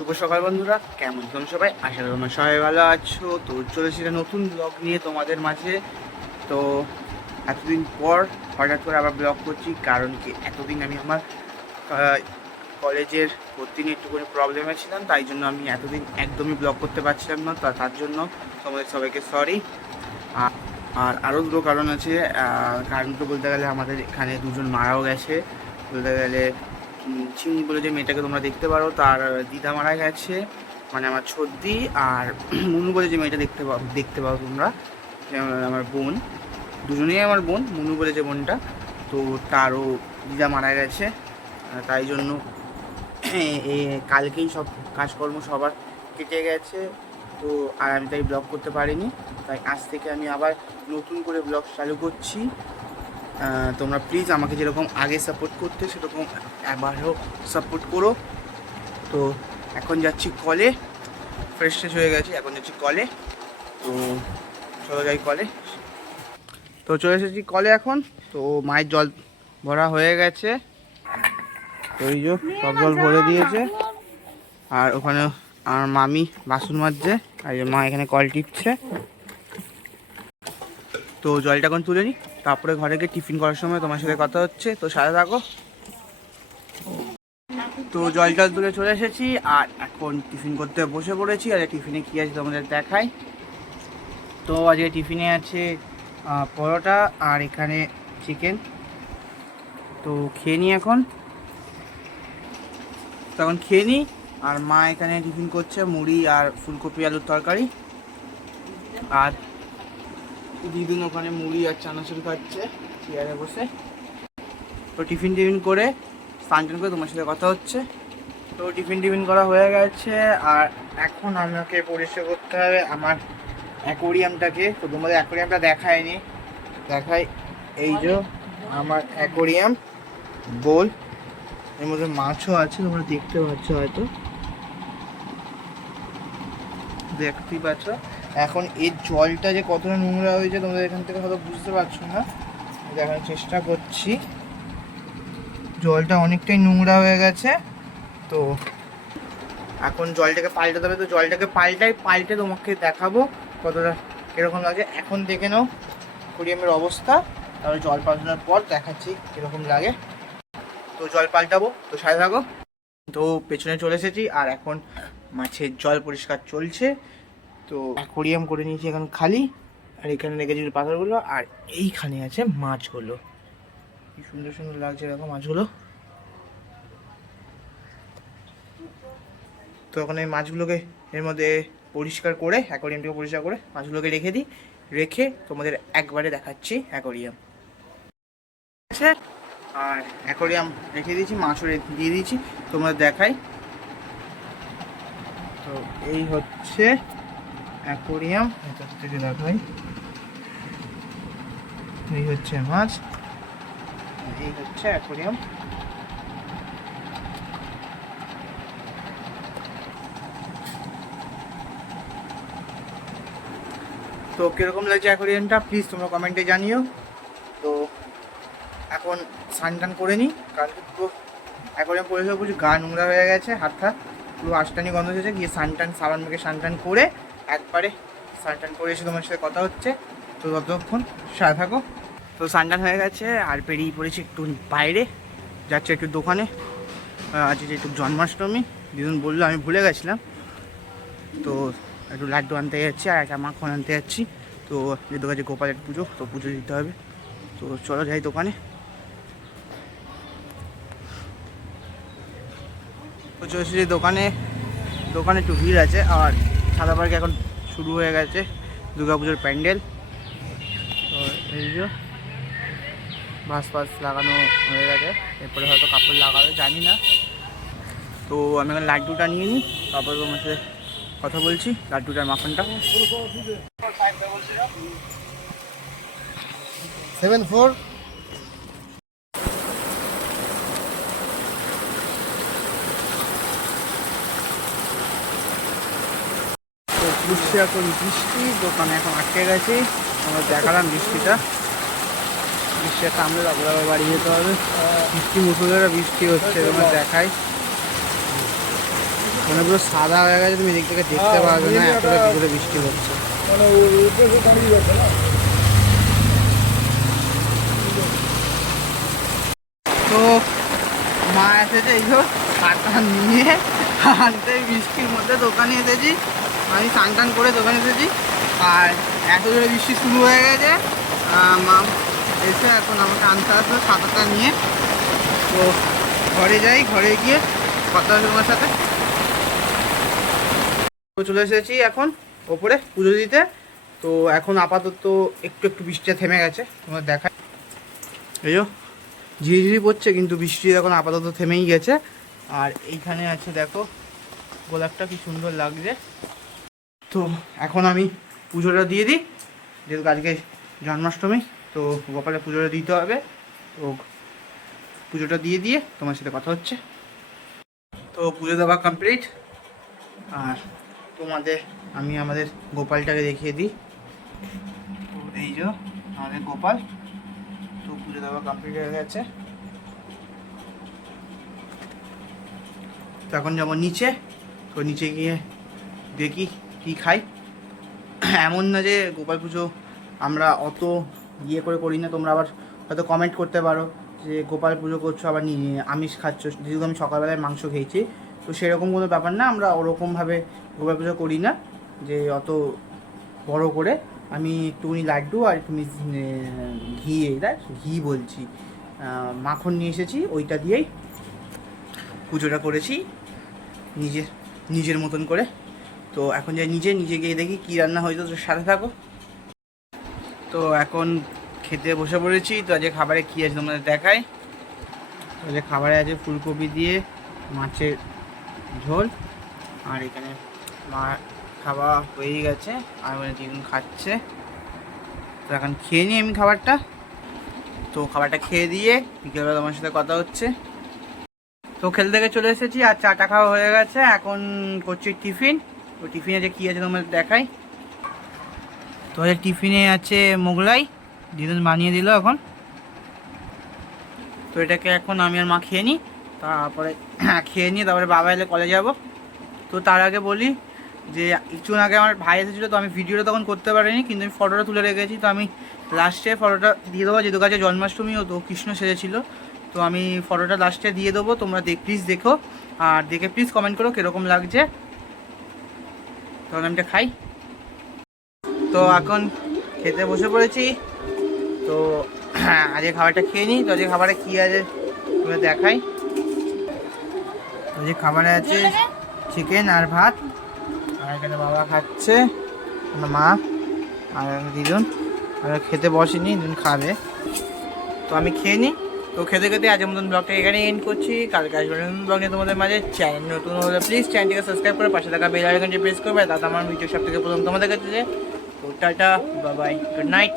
শুভ সকাল বন্ধুরা, কেমন তোমরা সবাই? আশা করি তোমরা সবাই ভালো আছো। তো চলেছি একটা নতুন ব্লগ নিয়ে তোমাদের মাঝে। তো এতদিন পর হঠাৎ করে আবার ব্লগ করছি, কারণ কি এতদিন আমি আমার কলেজের ভর্তি নিয়ে একটুখানি প্রবলেমে ছিলাম, তাই জন্য আমি এতদিন একদমই ব্লগ করতে পারছিলাম না। তার জন্য তোমাদের সবাইকে সরি। আর আরও দুটো কারণ আছে। কারণটা বলতে গেলে আমাদের এখানে দুজন মারাও গেছে। বলতে গেলে চিনি বলে যে মেয়েটাকে তোমরা দেখতে পারো, তার দিদা মারা গেছে, মানে আমার ছোদ্দি। আর মুনু বলে যে মেয়েটা দেখতে পাও তোমরা, আমার বোন, দুজনেই আমার বোন। মুনু বলে যে বোনটা, তো তারও দিদা মারা গেছে। তাই জন্য কালকেই সব কাজকর্ম সবার কেটে গেছে। তো আর আমি তাই ব্লগ করতে পারিনি, তাই আজ থেকে আমি আবার নতুন করে ব্লগ চালু করছি। তোমরা প্লিজ আমাকে যেরকম আগে সাপোর্ট করতে সেরকম আবারও সাপোর্ট করো। তো এখন যাচ্ছি কলে, ফ্রেশ হয়ে গেছি, এখন যাচ্ছি কলে। তো চলো যাই কলে। তো চলে এসেছি কলে এখন। তো মায়ের জল ভরা হয়ে গেছে, তো এই যে সব জল ভরে দিয়েছে। আর ওখানে আমার মামি বাসন মাজছে, আর মা এখানে কল টিপছে। তো জলটা এখন তুলে নিই, তারপরে ঘরে গিয়ে টিফিন করার সময় তোমার সাথে কথা হচ্ছে। তো সাথে থাকো। তো জল তুলে চলে এসেছি, আর এখন টিফিন করতে বসে পড়েছি। আর টিফিনে কী আছে তোমাদের দেখাই। তো আজকে টিফিনে আছে পরোটা আর এখানে চিকেন। তো খেয়ে নিই এখন, তখন খেয়ে নিই। আর মা এখানে টিফিন করছে মুড়ি আর ফুলকপি আলুর তরকারি, আর দিদুন ওখানে মুড়ি আর চানাচুর খাচ্ছে চেয়ারে বসে। তো টিফিন করে স্নান করে তোমার সাথে কথা হচ্ছে। তো টিফিন করা হয়ে গেছে, আর এখন আমাকে পরিষ্কার করতে হবে আমার অ্যাকোরিয়ামটাকে। তো তোমাদের অ্যাকোরিয়ামটা দেখায়নি, দেখাই। এই যে আমার অ্যাকোরিয়াম গোল, এর মধ্যে মাছও আছে, তোমরা দেখতে পাচ্ছ, হয়তো দেখতেই পাচ্ছ। এখন এর জলটা যে কতটা নোংরা হয়েছে তোমাদের এখান থেকে হয়তো বুঝতে পারছো না, দেখানোর চেষ্টা করছি। জলটা অনেকটাই নোংরা হয়ে গেছে। তো এখন জলটাকে পাল্টাতে হবে। তো জলটাকে পাল্টে তোমাকে দেখাবো কতটা কীরকম লাগে। এখন দেখে নাও অ্যাকোরিয়ামের অবস্থা, তারপরে জল পাল্টানোর পর দেখাচ্ছি কীরকম লাগে। তো জল পাল্টাবো, তো সাথে থাকো। তো পেছনে চলে এসেছি, আর এখন মাছের জল পরিষ্কার চলছে। তো অ্যাকোরিয়াম করে নিয়েছি এখন খালি, আর এখানে রেখেছি পাথরগুলো, আর এইখানে আছে মাছগুলো। কি সুন্দর সুন্দর লাগছে এরকম মাছগুলো। তো এখন এই মাছগুলোকে এর মধ্যে পরিষ্কার করে, অ্যাকোরিয়ামটাকে পরিষ্কার করে মাছগুলোকে রেখে দিই। রেখে তোমাদের একবারে দেখাচ্ছি অ্যাকোরিয়াম। আর অ্যাকোরিয়াম রেখে দিয়েছি, মাছও দিয়ে দিয়েছি, তোমরা দেখাই। তো এই হচ্ছে অ্যাকোরিয়াম, এটা থেকে দেখাই। এই হচ্ছে মাছ, এই হচ্ছে অ্যাকোরিয়াম। তো কীরকম লাগছে অ্যাকোরিয়ামটা প্লিজ তোমরা কমেন্টে জানিও। তো এখন স্নান করে নিই, কারণ পুরো অ্যাকোরিয়াম পরিষ্কার করছি, গা নোংরা হয়ে গেছে, হাত পুরো আষ্টানি গন্ধ হয়েছে। গিয়ে সাবান মেখে স্নান করে একবারে স্নান করে এসে তোমার সাথে কথা হচ্ছে। তো ততক্ষণ সাথে থাকো। তো স্নান হয়ে গেছে, আর বেরিয়ে পড়েছি একটু বাইরে, যাচ্ছে একটু দোকানে। আজকে একটু জন্মাষ্টমী, দিদুন বললো, আমি ভুলে গেছিলাম। তো একটু লাড্ডু আনতে যাচ্ছি, আর একটা মাখন আনতে যাচ্ছি। তো যেহেতু কাছে গোপালের পুজো, তো পুজো দিতে হবে। তো চলো যাই দোকানে। তো চলে এসেছি দোকানে একটু ভিড় আছে। আর সাদা পার্কে এখন শুরু হয়ে গেছে দুর্গাপুজোর প্যান্ডেল। তো এই যে বাস লাগানো হয়ে গেছে, এরপরে হয়তো কাপড় লাগাবে, জানি না। তো আমি এখন লাড্ডুটা নিয়ে নিই, তারপরে তোমার সাথে কথা বলছি। লাড্ডুটার মাখনটা 7-4 তো বুঝছি এখন বৃষ্টি, দোকানে এখন আটকে গেছি। আমরা দেখালাম বৃষ্টিটা সামনে, তারপরে আবার বাড়ি যেতে হবে। বৃষ্টি মুসুলধারে বৃষ্টি হচ্ছে, তোমার দেখাই। মানে পুরো সাদা হয়ে গেছে, তুমি এদিক থেকে দেখতে পারবে না, এতটা ভিতরে বৃষ্টি হচ্ছে। তো মা এসেছে, এই ছাতা নিয়ে আনতে বৃষ্টির মধ্যে দোকানে এসেছি। আমি স্নান টান করে দোকানে এসেছি, আর এত জোরে বৃষ্টি শুরু হয়ে গেছে। মা এসে এখন আমাকে আনতে আসলো ছাতাটা নিয়ে। তো ঘরে যাই, ঘরে গিয়ে কথা হবে তোমার সাথে। তো চলে এসেছি এখন ওপরে পুজো দিতে। তো এখন আপাতত একটু একটু বৃষ্টিটা থেমে গেছে, তোমার দেখায়। এই ঝিরিঝিরি পড়ছে, কিন্তু বৃষ্টি এখন আপাতত থেমেই গেছে। আর এইখানে আছে দেখো গোলাপটা কি সুন্দর লাগছে। তো এখন আমি পুজোটা দিয়ে দিই, যেহেতু আজকে জন্মাষ্টমী, তো গোপালের পুজোটা দিতে হবে। তো পুজোটা দিয়ে তোমার সাথে কথা হচ্ছে। তো পুজো দেওয়া কমপ্লিট, আর আমি আমাদের গোপালটাকে দেখিয়ে দিই। তো এই যে আমাদের গোপাল, তো পুজো দেওয়া কমপ্লিট হয়ে গেছে। তো এখন যাবো নিচে, তো নিচে গিয়ে দেখি কি খাই। এমন না যে গোপাল পুজো আমরা অত ইয়ে করে করি না, তোমরা আবার হয়তো কমেন্ট করতে পারো যে গোপাল পুজো করছো আবার আমিষ খাচ্ছ, যেহেতু আমি সকালবেলায় মাংস খেয়েছি। তো সেরকম কোনো ব্যাপার না, আমরা ওরকমভাবে গোপাল পুজো করি না যে অত বড় করে। আমি একটুখানি লাড্ডু আর একটু ঘি বলছি, মাখন নিয়ে এসেছি, ওইটা দিয়েই পুজোটা করেছি নিজের মতন করে। তো এখন যাই নিজে গিয়ে দেখি কী রান্না হয়েছে, তোর সাথে থাকো। তো এখন খেতে বসে পড়েছি। তো আজকে খাবারে কী আছে তোমাদের দেখায়। তো আজকে খাবারে আছে ফুলকপি দিয়ে মাছের ঝোল, আর এখানে মা খাওয়া হয়েই গেছে, আর ওখানে তিনজন খাচ্ছে। তো এখন খেয়ে নিই আমি খাবারটা। তো খাবারটা খেয়ে দিয়ে বিকেলবেলা তোমার সাথে কথা হচ্ছে। তো খেলতে থেকে চলে এসেছি, আর চাটা খাওয়া হয়ে গেছে, এখন করছি টিফিন। তো টিফিনে যে কী আছে তোমাদের দেখাই। তো টিফিনে আছে মোগলাই, দিদুন বানিয়ে দিল এখন। তো এটাকে এখন আমি আর মা খেয়ে নিই, তারপরে খেয়ে নিয়ে তারপরে বাবা এলে কলেজে যাবো। তো তার আগে বলি যে কিছুক্ষণ আগে আমার ভাই এসেছিলো, তো আমি ভিডিওটা তখন করতে পারিনি, কিন্তু আমি ফটোটা তুলে রেখেছি। তো আমি লাস্টে ফটোটা দিয়ে দেবো, যেহেতু কাছে জন্মাষ্টমীও, তো কৃষ্ণ সেজেছিল। তো আমি ফটোটা লাস্টে দিয়ে দেবো, তোমরা প্লিজ দেখো, আর দেখে প্লিজ কমেন্ট করো কীরকম লাগছে। তখন আমি এটা খাই। তো এখন খেতে বসে পড়েছি। তো আজকে খাবারটা খেয়ে নিই। তো আজকে খাবারে কী আছে তুমি দেখাই। তো যে খাবারে আছে চিকেন আর ভাত, আর এখানে বাবা খাচ্ছে, মা আর দিদুন, আর খেতে বসেনি, দিদুন খাবে। তো আমি খেয়ে নিই। তো খেতে খেতে আজকের মতন ব্লগটা এখানে এন্ড করছি। কালকে আসবে নতুন ব্লগ নিয়ে তোমাদের মাঝে। চ্যানেল নতুন হলে প্লিজ চ্যানেলটিকে সাবস্ক্রাইব করে পাশে থাকা বেল আইকনটি প্রেস করবে, তাতে আমার ভিডিও সব থেকে প্রথম তোমাদের কাছে। তো tata, bye bye, good night.